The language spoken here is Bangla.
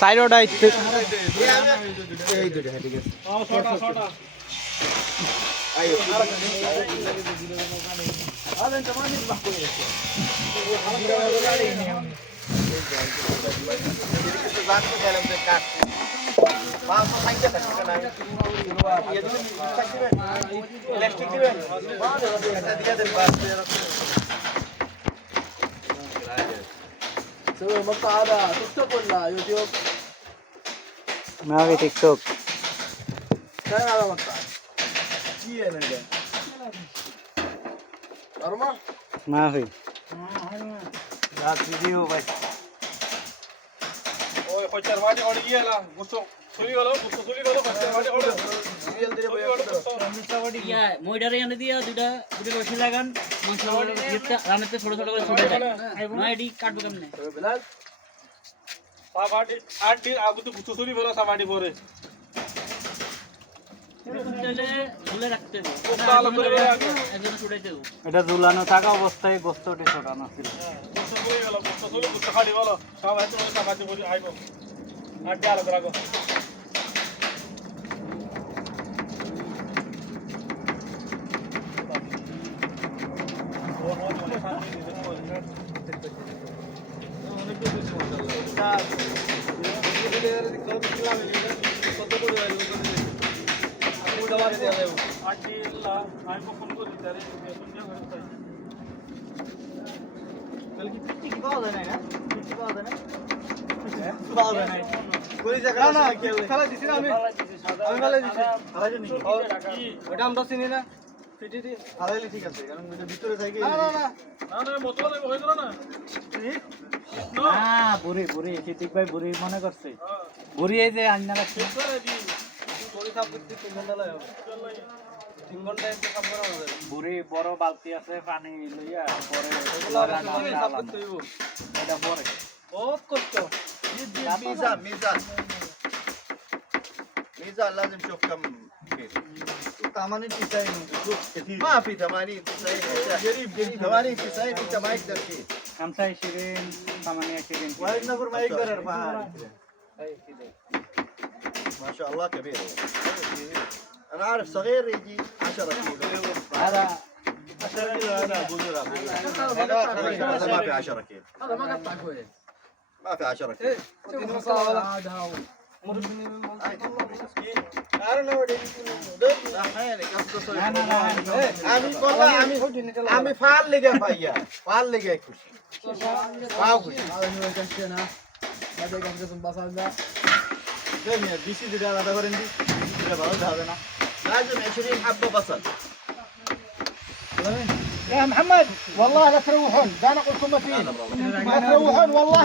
সাইডটা এই দুটো ঠিক আছে ছটা আইও سوي المقطع هذا تيك توك ولا يوتيوب؟ ما في تيك توك كان هذا مقطع أرمى؟ ما في ওই কয়টার মাটি ওড়ে গিয়েলা গোস্ত চলি গেল কয়টার মাটি ওড়ে মইডারে এনে দিয়া দুটা বসে লাগান মাংস রান্নাতে ছোট ছোট করে ছুটে যায় না এডি কাটবো কেমনে বিলাল সাবাটি আটি আগু তো গোস্ত চলি গেল সাবাটি পরে তাহলে ঝুলে রাখতে হবে গোস্ত আলো করে আগে একজন ছুটে দেব এটা ঝুলানো থাকা অবস্থায় গোস্তটি ছোটানো ছিল গোস্ত চলি গেল গোস্ত খালি গেল সব আছে সাবাটি পরে আইবো আটি আলো করে আগো ঠিক আছে কারণ ভিতরে থাকে বুড়ি বুড়ি সিদ্দিক ভাই বুড়ি মনে করছে বুড়ি এই যে আন্না রাখছে বুড়ি বড় বালতি আছে পানি লইয়া পরে এটা পরে ميزان لازم نشوف كم كيلو 80 90 ما في 80 90 قريب 80 90 انت ما يقدر شيء 25 28 وايد نفر ما يقدر 4 ما شاء الله كبير انا عارف صغير يجي 10 كيلو هذا 10 كيلو انا ابو ذر هذا ما في 10 كيلو هذا ما قطع كويس ما في 10 كيلو আমি ফাল লেগে ভাইয়া ফাল লেগে খুশি পাও খুশি هذا كان قسم بصل ده جميع بيسي دي هذا برندي ده بعد هذا لازم 20 حبه بصل يا محمد والله لا تروحون ده انا قلت لكم ما فيه ما تروحون والله